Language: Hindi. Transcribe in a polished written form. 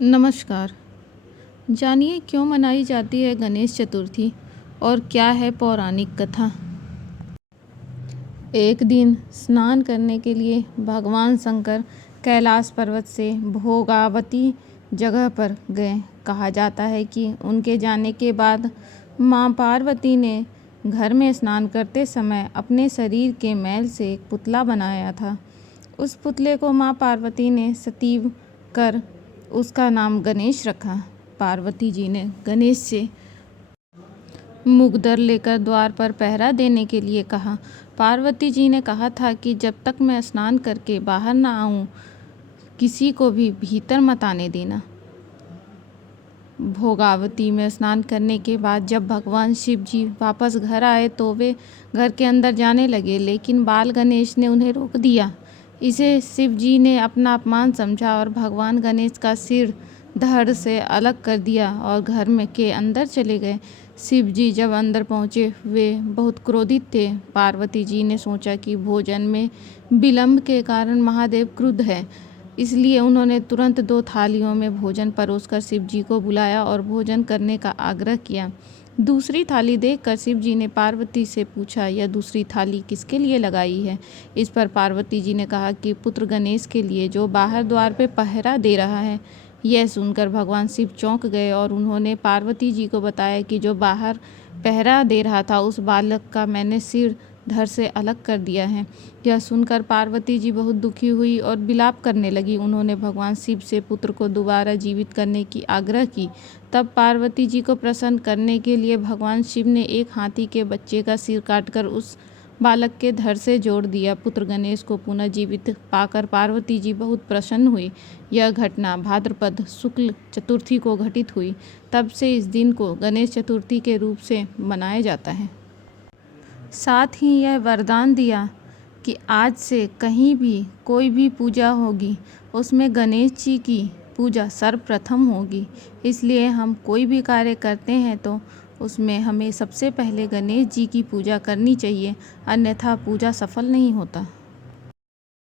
नमस्कार। जानिए क्यों मनाई जाती है गणेश चतुर्थी और क्या है पौराणिक कथा। एक दिन स्नान करने के लिए भगवान शंकर कैलाश पर्वत से भोगावती जगह पर गए। कहा जाता है कि उनके जाने के बाद मां पार्वती ने घर में स्नान करते समय अपने शरीर के मैल से एक पुतला बनाया था। उस पुतले को मां पार्वती ने सतीव कर उसका नाम गणेश रखा। पार्वती जी ने गणेश से मुग्दर लेकर द्वार पर पहरा देने के लिए कहा। पार्वती जी ने कहा था कि जब तक मैं स्नान करके बाहर न आऊं, किसी को भी भीतर मत आने देना। भोगावती में स्नान करने के बाद जब भगवान शिव जी वापस घर आए तो वे घर के अंदर जाने लगे, लेकिन बाल गणेश ने उन्हें रोक दिया। इसे शिव जी ने अपना अपमान समझा और भगवान गणेश का सिर धड़ से अलग कर दिया और घर में के अंदर चले गए। शिव जी जब अंदर पहुँचे वे बहुत क्रोधित थे। पार्वती जी ने सोचा कि भोजन में विलंब के कारण महादेव क्रुद्ध है, इसलिए उन्होंने तुरंत 2 थालियों में भोजन परोसकर शिव जी को बुलाया और भोजन करने का आग्रह किया। दूसरी थाली देखकर शिव जी ने पार्वती से पूछा, यह दूसरी थाली किसके लिए लगाई है। इस पर पार्वती जी ने कहा कि पुत्र गणेश के लिए, जो बाहर द्वार पे पहरा दे रहा है। यह सुनकर भगवान शिव चौंक गए और उन्होंने पार्वती जी को बताया कि जो बाहर पहरा दे रहा था उस बालक का मैंने सिर धड़ से अलग कर दिया है। यह सुनकर पार्वती जी बहुत दुखी हुई और विलाप करने लगी। उन्होंने भगवान शिव से पुत्र को दोबारा जीवित करने की आग्रह की। तब पार्वती जी को प्रसन्न करने के लिए भगवान शिव ने एक हाथी के बच्चे का सिर काटकर उस बालक के धड़ से जोड़ दिया। पुत्र गणेश को पुनः जीवित पाकर पार्वती जी बहुत प्रसन्न हुई। यह घटना भाद्रपद शुक्ल चतुर्थी को घटित हुई। तब से इस दिन को गणेश चतुर्थी के रूप से मनाया जाता है। साथ ही यह वरदान दिया कि आज से कहीं भी कोई भी पूजा होगी उसमें गणेश जी की पूजा सर्वप्रथम होगी। इसलिए हम कोई भी कार्य करते हैं तो उसमें हमें सबसे पहले गणेश जी की पूजा करनी चाहिए, अन्यथा पूजा सफल नहीं होता।